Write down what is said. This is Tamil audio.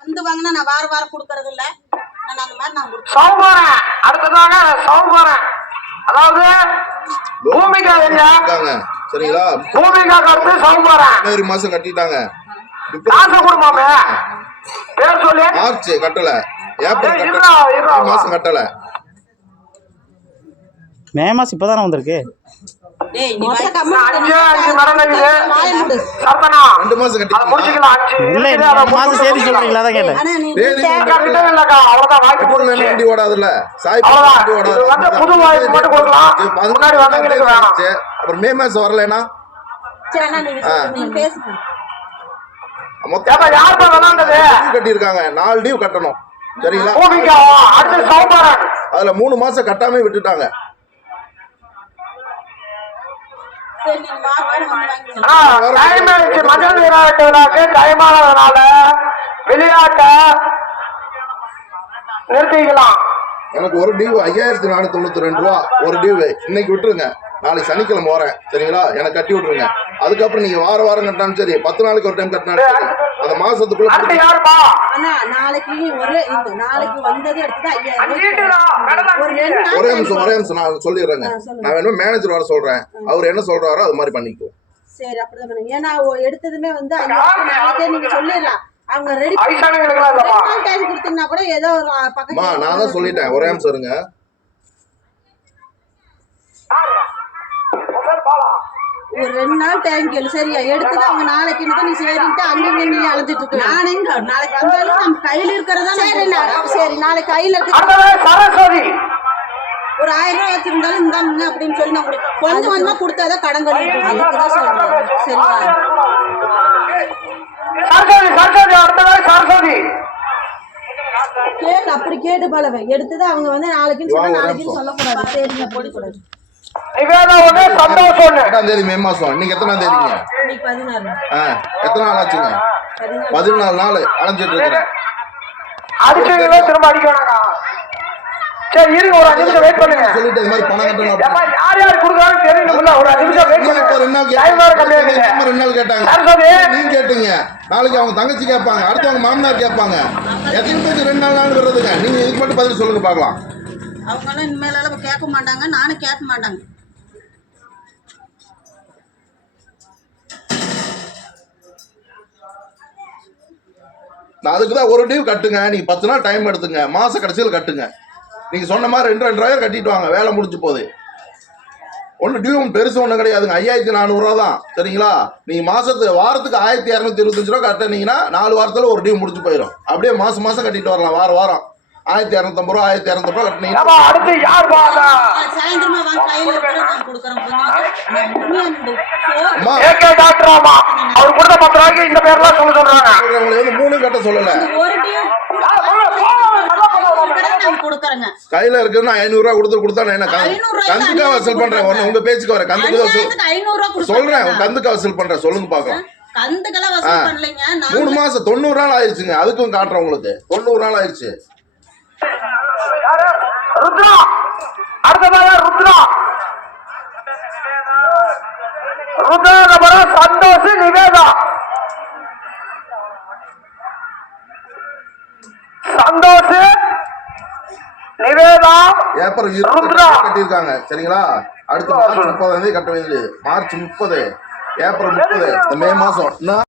வந்து வாங்கினா நான் வார வாரம் கொடுக்கறது இல்ல நான் அந்த மாதிரி நான் கொடுப்பேன் சௌபாரன் அடுத்ததாக சௌபாரன் அதாவது பூமிகா எங்க? இருக்காங்க சரிங்களா? பூமிகா கருத்து சௌபாரன் ஜனவரி மாசம் கட்டிட்டாங்க. காசு கொடுமாமே பேர் சொல்லி. மார்ச் கட்டல. ஏப்ரல் மாசம் கட்டல. மே மாசம் இப்பதானே வந்திருக்கு? அப்புறம் மே மாசம் பேசுங்க. மொத்தம் leave கட்டியிருக்காங்க. நாலு டியூ கட்டணும். சரிங்களா? அதுல மூணு மாசம் கட்டாம விட்டுட்டாங்க. ஆயிடுச்சு மஞ்சள் நீராட்டு விழாக்கு டைம் ஆனதுனால விளையாட்ட நிறுத்திக்கலாம். எனக்கு ஒரு டியூ ஐயாயிரத்தி நானூத்தி தொண்ணூத்தி ரெண்டு ரூபா ஒரு டியூ இன்னைக்கு விட்டுருங்க. நாளைக்கு சனிக்கிழமை வரேன். சரிங்களா? எனக்கு கட்டி விட்டுருங்க. அதுக்கப்புறம் நீங்க வார வாரம் கட்டினாலும் சரி பத்து நாளைக்கு ஒரு டைம் கட்டினாலும் சரி. அந்த மாசத்துக்குள்ள நாளைக்கு ஒரே நாளைக்கு வந்தது ஒரு நிமிஷம் ஒரே நிமிஷம் நான் சொல்லிடுறேங்க. நான் வேணும் மேனேஜர் வர சொல்றேன். அவர் என்ன சொல்றாரோ அது மாதிரி பண்ணிக்குவோம். சரி அப்படிதான் பண்ணுங்க. ஏன்னா எடுத்ததுமே வந்து நீங்க சொல்லிடலாம். அவங்க ரெடி டைம் கொடுத்தீங்கன்னா கூட ஏதோ ஒரு அம்மா நான் தான் சொல்லிட்டேன். ஒரே நிமிஷம் இருங்க. ஒரு ரெண்டு நாள் டைம் கேளு சரியா? எடுத்தது அவங்க நாளைக்கு இன்னும் நீ சரின்ட்டு அங்கங்க நீ அழைஞ்சிட்டு இருக்க. நான் எங்க? நாளைக்கு வந்தாலும் நம்ம கையில இருக்கிறதா சரி சரி நாளைக்கு கையில இருக்க. ஒரு ஆயிரம் ரூபாய் வச்சிருந்தாலும் இந்தாங்க அப்படின்னு சொல்லி நான் கொஞ்சம் கொஞ்சமா கொடுத்தாதான் கடன் கழிவு அதுக்குதான் சொல்றேன். சரியா சரஸ்வதி சரஸ்வதி அடுத்தது சரஸ்வதி. கேளு அப்படி கேட்டு பழவேன் எடுத்தது அவங்க வந்து நாளைக்குன்னு சொன்னா நாளைக்குன்னு. சொல்லக்கூடாது. சரிங்க போடக்கூடாது எட்டாம் தேதி மே மாசம். இன்னைக்கு எத்தனாம் தேதிங்க எத்தனை நாள் ஆச்சுங்க? பதினாலு. நாள் அலைஞ்சிட்டு இருக்கிறேன். அடிச்சீங்களா திரும்ப அடிக்க வேணாங்க சரி இருங்க ஒரு அஞ்சு நிமிஷம் வெயிட் பண்ணுங்க. சொல்லிட்டு இது மாதிரி பணம் கட்டணும் ஏப்பா அப்படின்னு. யார் யார் கொடுக்குறாங்கன்னு தெரியணும்ல ஒரு அஞ்சு நிமிஷம் வெயிட் நீங்க இப்ப ரெண்டு நாள் பண்ணுங்க கேட்டாங்க. ரெண்டு நாள் கேட்டாங்க. நீங்க கேட்டீங்க. நாளைக்கு அவங்க தங்கச்சி கேட்பாங்க. அடுத்து அவங்க மாமனார் கேட்பாங்க. எத்தனை பேருக்கு ரெண்டு நாள் நாள் வர்றதுங்க? நீங்க இதுக்கு மட்டும் பதில் சொல்லுங்க பார்க்கலாம். அவங்களாம் எல்லாம் கேட்க மாட்டாங்க. நானும் கேட்க மாட்டாங்க. நான் அதுக்கு தான் ஒரு டியூ கட்டுங்க. நீங்க பத்து நாள் டைம் எடுத்துங்க. மாச கடைசியில் கட்டுங்க. நீங்க சொன்ன மாதிரி ரெண்டு ரெண்டாயிரம் கட்டிட்டு வாங்க. வேலை முடிஞ்சு போகுது. ஒன்று டியூ பெருசு ஒன்றும் கிடையாதுங்க. ஐயாயிரத்தி நானூறுரூவா தான். சரிங்களா? நீங்கள் மாதத்து வாரத்துக்கு ஆயிரத்தி இரநூத்தி இருபத்தஞ்சு ரூபா கட்டினீங்கன்னா நாலு வாரத்தில் ஒரு டியூ முடிஞ்சு போயிடும். அப்படியே மாதம் மாதம் கட்டிட்டு வரலாம். வாரம் வாரம். ஆயிரத்தி இரநூத்தம்பது ரூபா ஆயிரத்தி இரநூத்தம்பது ரூபா கட்டினீங்கன்னா ஏப்பா அடுத்து யார் சாயந்தரமா வாங்க அவர் கொடுத்த பத்து ரூபாய்க்கு இந்த பேர்லாம் சொல்ல சொல்றாங்க. உங்களை வந்து மூணு கட்ட சொல்லலை. ஒரு டியூ நான் கொடுக்குறேங்க. கையில இருக்குன்னு ஐநூறுரூவா கொடுத்து கொடுத்தா நான் என்ன ஐநூறு கந்துக்கா வசூல் பண்றேன் உங்க பேச்சுக்கு வரேன். கந்துக்கு ஐநூறு ரூபா சொல்றேன் கந்துக்கா வசூல் பண்றேன் சொல்லுங்க பார்க்கலாம் கந்துக்கெல்லாம் ஆ. வசூல் பண்ணலைங்க. மூணு மாசம் தொண்ணூறு நாள் ஆயிடுச்சுங்க அதுக்கும் காட்டுறேன் உங்களுக்கு. தொண்ணூறு நாள் ஆயிடுச்சு. யாரு ருத்ரா. அடுத்ததாக ருத்ரா. ருத்ரா அப்புறம் சந்தோஷ் நிவேதா. சந்தோஷ் நிவேதா ஏப்ரல் இருபது ருத்ரா. கட்டியிருக்காங்க. சரிங்களா? அடுத்து மார்ச் முப்பதாம் தேதி கட்ட வேண்டியது. மார்ச் முப்பது ஏப்ரல் முப்பது மே மாசம்.